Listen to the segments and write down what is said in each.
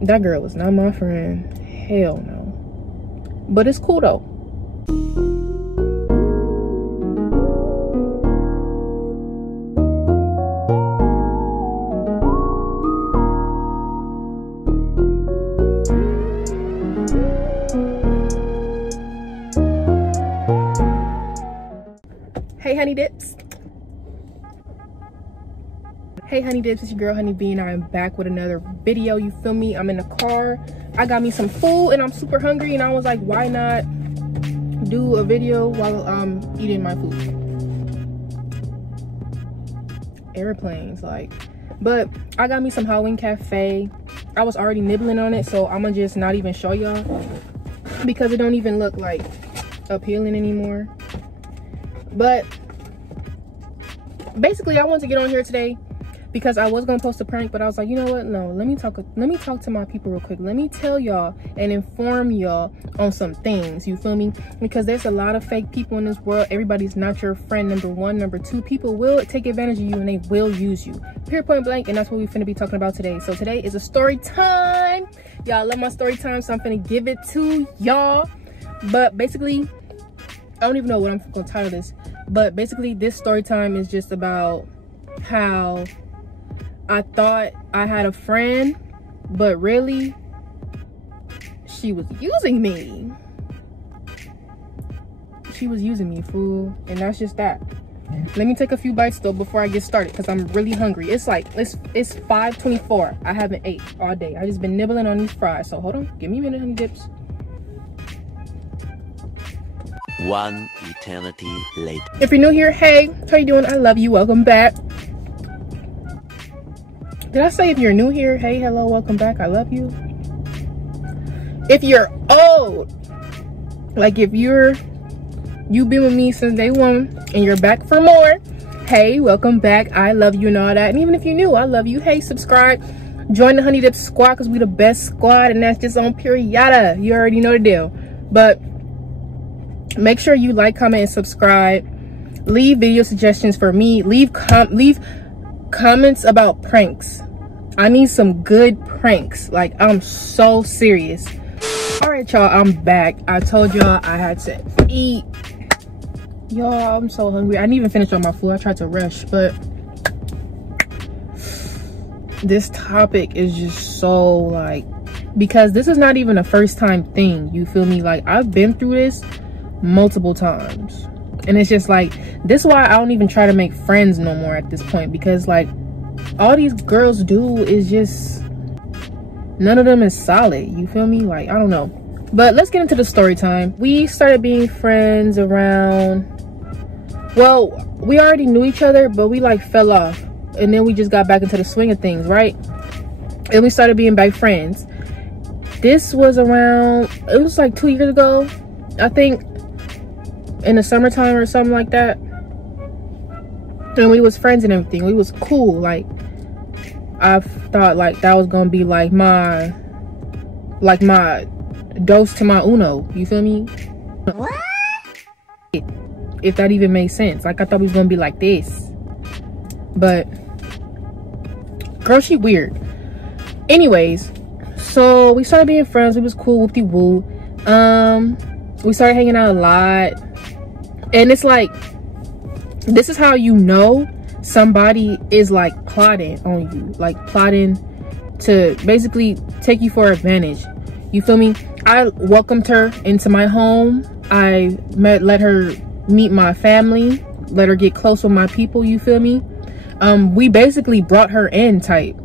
That girl is not my friend. Hell no. But it's cool though. Hey honey dips. Hey honey dips, it's your girl Honey Bee and I'm back with another video. You feel me? I'm in the car. I got me some food and I'm super hungry and I was like, why not do a video while I'm eating my food? Airplanes, like. But I got me some Halloween Cafe. I was already nibbling on it, so I'm gonna just not even show y'all because it don't even look like appealing anymore. But basically I wanted to get on here today because I was gonna post a prank, but I was like, you know what, no, let me talk to my people real quick. Let me tell y'all and inform y'all on some things, you feel me? Because there's a lot of fake people in this world. Everybody's not your friend, number one. Number two, people will take advantage of you and they will use you, period, point blank. And that's what we're finna be talking about today. So today is a story time. Y'all love my story time, so I'm finna give it to y'all. But basically, I don't even know what I'm gonna title this, but basically this story time is just about how I thought I had a friend, but really she was using me. She was using me, fool. And that's just that. Let me take a few bites though before I get started because I'm really hungry. It's like it's 5:24. I haven't ate all day. I just been nibbling on these fries. So hold on, give me a minute, honey dips. One eternity later. If you're new here, hey, how you doing? I love you. Welcome back. Did I say if you're new here, hey, hello, welcome back, I love you? If you're old, like if you've been with me since day one and you're back for more, hey, welcome back, I love you and all that. And even if you're new, I love you. Hey, subscribe, join the Honey Dip squad because we the best squad, and that's just on period. You already know the deal. But make sure you like, comment, and subscribe. Leave video suggestions for me. Leave comments about pranks. I need some good pranks. Like, I'm so serious. All right, y'all, I'm back. I told y'all I had to eat. Y'all, I'm so hungry. I didn't even finish all my food. I tried to rush, but this topic is just so like, because this is not even a first time thing, you feel me? Like, I've been through this multiple times and it's just like, this is why I don't even try to make friends no more at this point, because like all these girls do is just, none of them is solid, you feel me? Like, I don't know. But let's get into the story time. We started being friends around, well, we already knew each other, but we like fell off and then we just got back into the swing of things, right? And we started being back friends. This was around, it was like 2 years ago, I think, in the summertime or something like that. And we was friends and everything. We was cool. Like, I thought like that was gonna be like my dose to my uno, you feel me? What? If that even made sense. Like, I thought we was gonna be like this, but girl, she weird. Anyways, so we started being friends. We was cool, whoop-de-woo. We started hanging out a lot, and it's like, this is how you know somebody is like plotting on you, like plotting to basically take you for advantage, you feel me? I welcomed her into my home. I let her meet my family, let her get close with my people, you feel me? We basically brought her in type.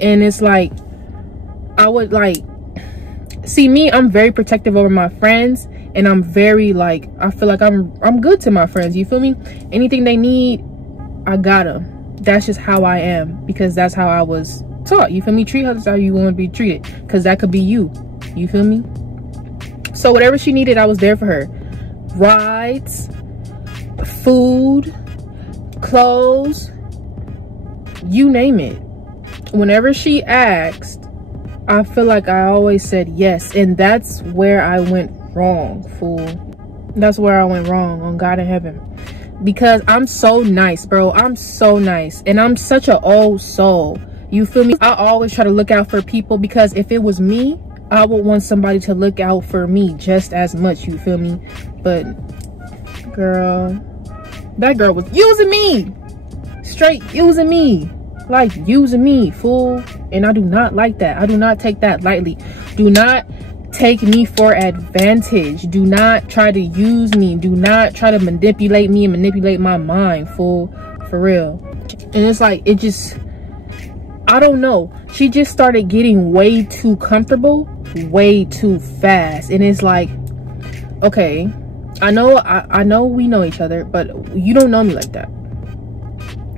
And it's like, I would like, see me, I'm very protective over my friends, and I'm very like, I feel like I'm good to my friends, you feel me? Anything they need, I got them. That's just how I am, because that's how I was taught, you feel me? Treat others how you want to be treated, because that could be you feel me? So whatever she needed, I was there for her. Rides, food, clothes, you name it. Whenever she asked, I feel like I always said yes. And that's where I went wrong, fool. That's where I went wrong, on God in heaven. Because I'm so nice, bro. I'm so nice. And I'm such an old soul. You feel me? I always try to look out for people, because if it was me, I would want somebody to look out for me just as much. You feel me? But girl, that girl was using me, straight using me, like using me, fool. And I do not like that. I do not take that lightly. Do not take me for advantage. Do not try to use me. Do not try to manipulate me and manipulate my mind, fool. For real. And it's like, it just, I don't know. She just started getting way too comfortable, way too fast. And it's like, okay, I know we know each other, but you don't know me like that.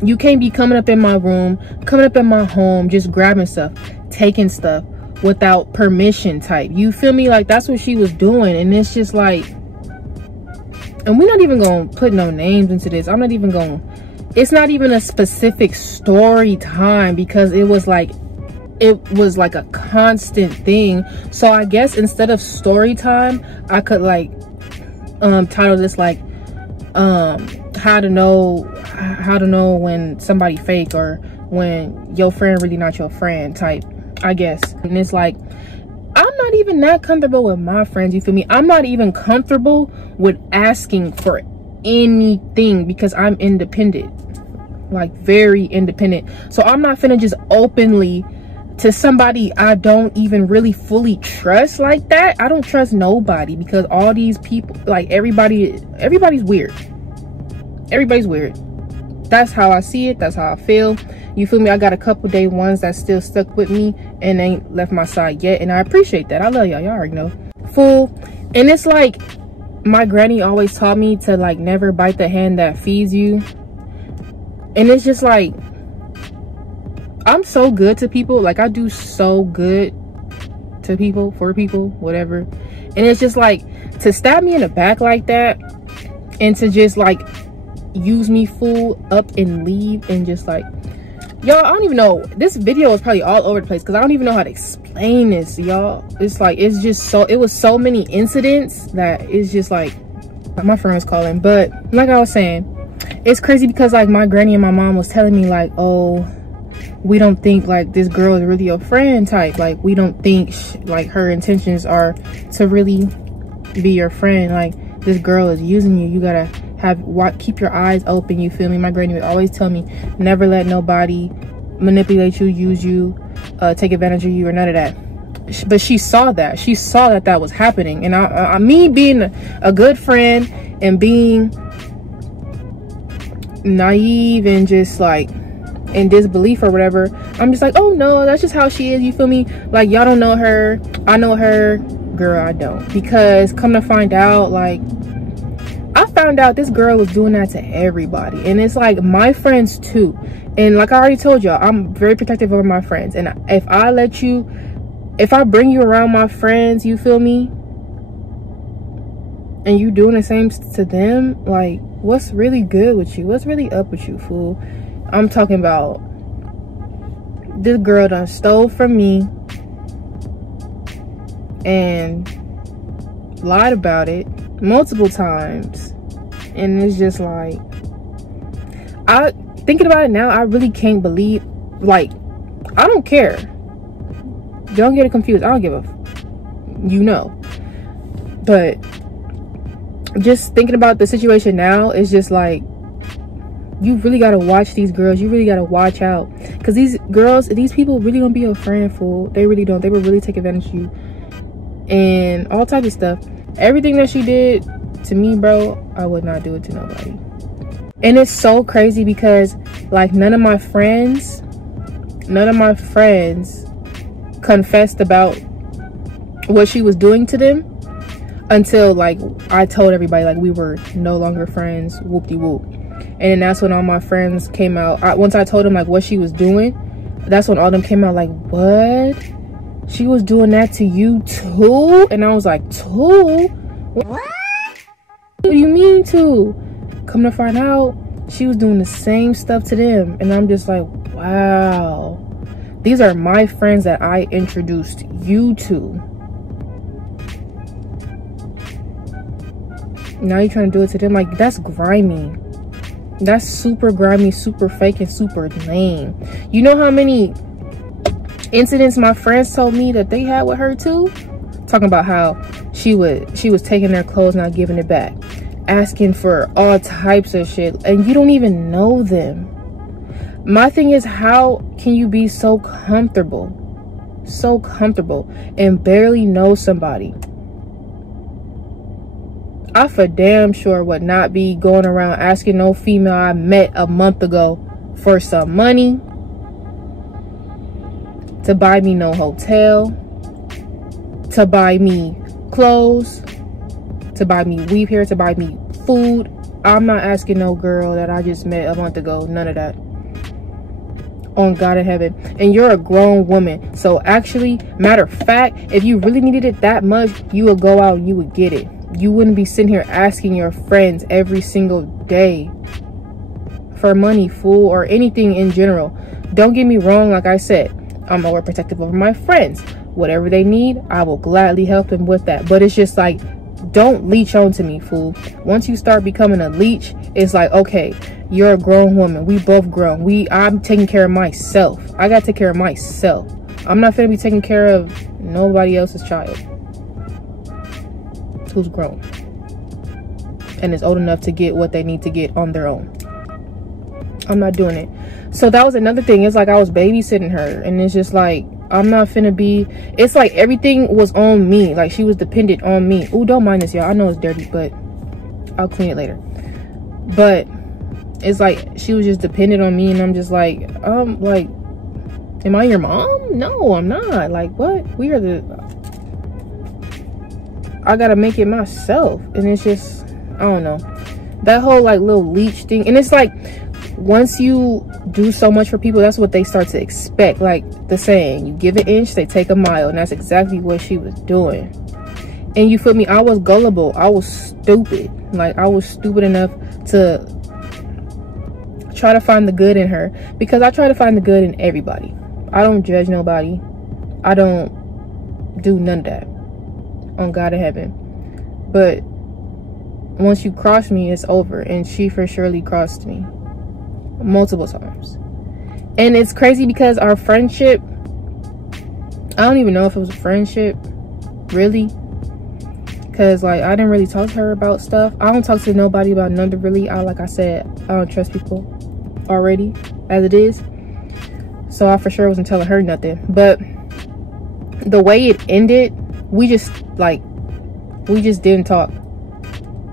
You can't be coming up in my room, coming up in my home, just grabbing stuff, taking stuff without permission type. You feel me? Like, that's what she was doing. And it's just like, and we're not even gonna put no names into this. I'm not even gonna, it's not even a specific story time, because it was like a constant thing. So I guess instead of story time, I could like title this like how to know when somebody fake, or when your friend really not your friend type, I guess. And it's like, I'm not even that comfortable with my friends, you feel me? I'm not even comfortable with asking for anything, because I'm independent, like very independent. So I'm not finna just openly to somebody I don't even really fully trust like that. I don't trust nobody, because all these people, like everybody's weird. Everybody's weird. That's how I see it. That's how I feel. You feel me? I got a couple day ones that still stuck with me and ain't left my side yet, and I appreciate that. I love y'all. Y'all already know. Fool. And it's like, my granny always taught me to like never bite the hand that feeds you. And it's just like, I'm so good to people. Like, I do so good to people, for people, whatever. And it's just like, to stab me in the back like that, and to just like use me full up and leave, and just like, y'all, I don't even know, this video is probably all over the place, because I don't even know how to explain this, y'all. It's like, it's just so, it was so many incidents that it's just like, my friend was calling. But like I was saying, it's crazy, because like my granny and my mom was telling me like, oh, we don't think like this girl is really your friend type. Like, we don't think like her intentions are to really be your friend. Like, this girl is using you. You gotta keep your eyes open, you feel me? My granny would always tell me, never let nobody manipulate you, use you, take advantage of you, or none of that. But she saw that that was happening. And me being a good friend and being naive and just like in disbelief or whatever, I'm just like, oh no, that's just how she is, you feel me? Like, y'all don't know her, I know her. Girl, I don't. Because come to find out, like, I found out this girl was doing that to everybody. And it's like, my friends too. And like I already told y'all, I'm very protective over my friends. And if I bring you around my friends, you feel me, and you doing the same to them, like, what's really good with you? What's really up with you, fool? I'm talking about, this girl done stole from me and lied about it multiple times. And it's just like, thinking about it now, I really can't believe, like, I don't care. Don't get it confused. I don't give a, you know. But just thinking about the situation now, it's just like, you really gotta watch these girls. You really gotta watch out, because these girls, these people really don't be your friend, fool. They really don't. They will really take advantage of you and all types of stuff. Everything that she did to me, bro, I would not do it to nobody. And it's so crazy, because like none of my friends confessed about what she was doing to them until like I told everybody, like, we were no longer friends, whoop-de-whoop. And then that's when all my friends came out. Once I told them like what she was doing, that's when all of them came out like, what? She was doing that to you too? And I was like, too? What do you mean too? Come to find out, she was doing the same stuff to them. And I'm just like, wow. These are my friends that I introduced you to. Now you're trying to do it to them? Like, that's grimy. That's super grimy, super fake, and super lame. You know how many incidents my friends told me that they had with her too, talking about how she was taking their clothes, not giving it back, asking for all types of shit, and you don't even know them. My thing is, how can you be so comfortable and barely know somebody? I for damn sure would not be going around asking no female I met a month ago for some money, to buy me no hotel, to buy me clothes, to buy me weave hair, to buy me food. I'm not asking no girl that I just met a month ago, none of that. On God in heaven. And you're a grown woman, so actually, matter of fact, if you really needed it that much, you would go out and you would get it. You wouldn't be sitting here asking your friends every single day for money, fool, or anything in general. Don't get me wrong, like I said, I'm more protective over my friends. Whatever they need, I will gladly help them with that. But it's just like, don't leech onto me, fool. Once you start becoming a leech, it's like, okay, you're a grown woman. We both grown. I'm taking care of myself. I gotta take care of myself. I'm not gonna be taking care of nobody else's child who's grown and is old enough to get what they need to get on their own. I'm not doing it. So that was another thing. It's like I was babysitting her, and it's just like, I'm not finna be, it's like everything was on me. Like she was dependent on me. Oh, don't mind this, y'all. I know it's dirty, but I'll clean it later. But it's like she was just dependent on me, and I'm just like, am I your mom? No, I'm not. Like, what? I gotta make it myself. And it's just, I don't know, that whole like little leech thing. And it's like, once you do so much for people, that's what they start to expect. Like the saying, you give an inch, they take a mile. And that's exactly what she was doing. And you feel me? I was gullible. I was stupid. Like I was stupid enough to try to find the good in her, because I try to find the good in everybody. I don't judge nobody. I don't do none of that, on God in heaven. But once you cross me, it's over. And she for surely crossed me multiple times. And it's crazy because our friendship, I don't even know if it was a friendship really, because like I didn't really talk to her about stuff. I don't talk to nobody about nothing really. Like I said, I don't trust people already as it is, so I for sure wasn't telling her nothing. But the way it ended, we just didn't talk.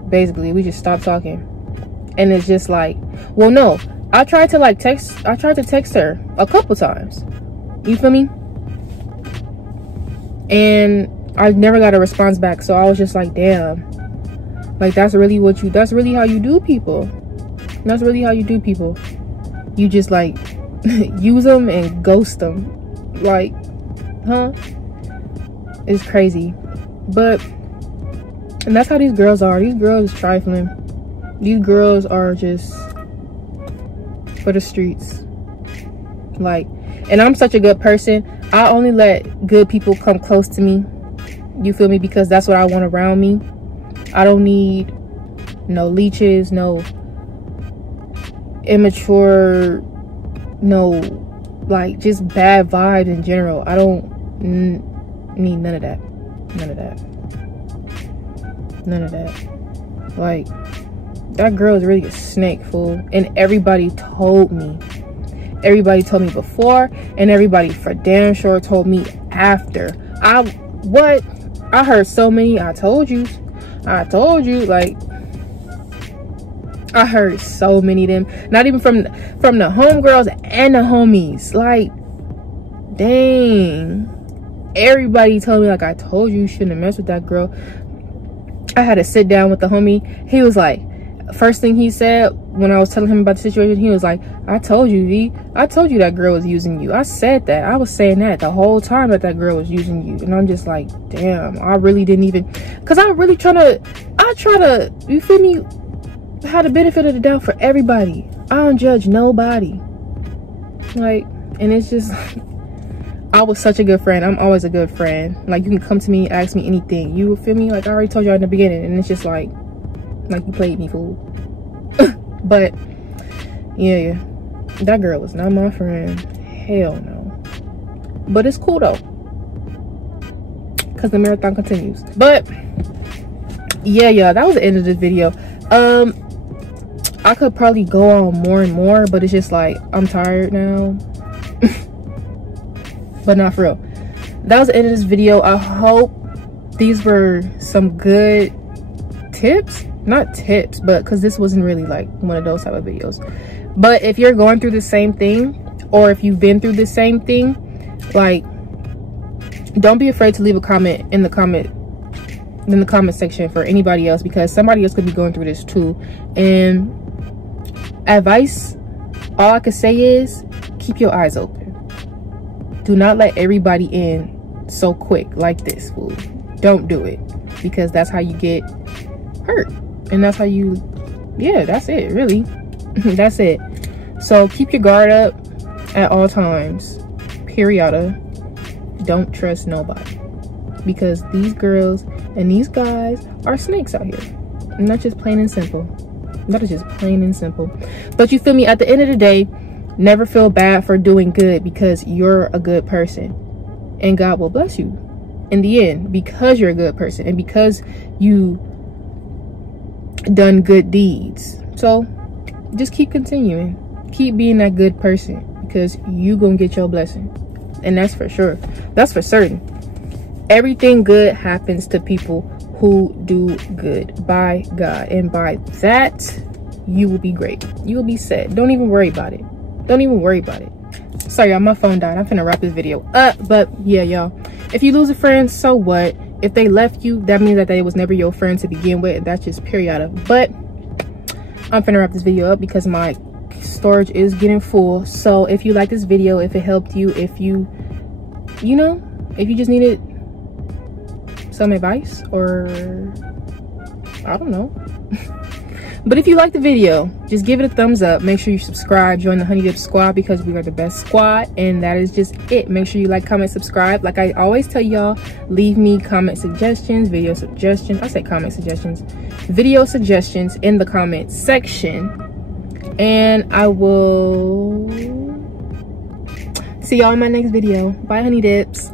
Basically, we just stopped talking. And it's just like, well, no, I tried to text her a couple times, you feel me, and I never got a response back. So I was just like, damn, like that's really how you do people. That's really how you do people. You just like use them and ghost them. Like, huh? It's crazy. But, and that's how these girls are. These girls is trifling. These girls are just for the streets. Like, and I'm such a good person. I only let good people come close to me, you feel me, because that's what I want around me. I don't need no leeches, no immature, no like just bad vibes in general. I don't need none of that. None of that. Like, that girl is really a snake, fool. And everybody told me. Everybody told me before, and everybody for damn sure told me after. I heard so many I told you, like, I heard so many of them. Not even from the homegirls and the homies. Like, dang. Everybody told me, like, I told you shouldn't have messed with that girl. I had to sit down with the homie. He was like, first thing he said when I was telling him about the situation, he was like, I told you, V. I told you that girl was using you. I said that. I was saying that the whole time that girl was using you. And I'm just like, damn, I really didn't even, because I really try to, you feel me, have the benefit of the doubt for everybody. I don't judge nobody. Like, and it's just, I was such a good friend. I'm always a good friend. Like, you can come to me, ask me anything. You feel me? Like, I already told you in the beginning. And it's just like you played me, fool. But yeah, that girl was not my friend. Hell no. but it's cool though, because the marathon continues. But yeah, that was the end of this video. I could probably go on more and more, but it's just like I'm tired now. But not for real. That was the end of this video. I hope these were some good tips. Not tips, but because this wasn't really like one of those type of videos. But if you're going through the same thing, or if you've been through the same thing, like, don't be afraid to leave a comment in the comment section for anybody else, because somebody else could be going through this too. And advice, all I can say is keep your eyes open. Do not let everybody in so quick like this, fool. Don't do it, because that's how you get hurt, and that's how you, yeah, that's it, really. That's it. So keep your guard up at all times, period. Don't trust nobody, because these girls and these guys are snakes out here, and that's just plain and simple. That is just plain and simple. But you feel me, at the end of the day, never feel bad for doing good, because you're a good person and God will bless you in the end, because you're a good person and because you done good deeds. So just keep continuing, keep being that good person, because you gonna get your blessing. And that's for sure, that's for certain. Everything good happens to people who do good by God, and by that you will be great, you will be set. Don't even worry about it. Don't even worry about it. Sorry y'all, my phone died. I'm finna wrap this video up. But yeah, y'all, if you lose a friend, so what? If they left you, that means that they was never your friend to begin with, and that's just period. But I'm finna wrap this video up because my storage is getting full. So if you like this video, if it helped you, if you know, if you just needed some advice, or I don't know. But if you like the video, just give it a thumbs up. Make sure you subscribe, join the Honey Dip Squad, because we are the best squad, and that is just it. Make sure you like, comment, subscribe. Like I always tell y'all, leave me comment suggestions, video suggestions. I say comment suggestions, video suggestions in the comment section, and I will see y'all in my next video. Bye, Honey Dips.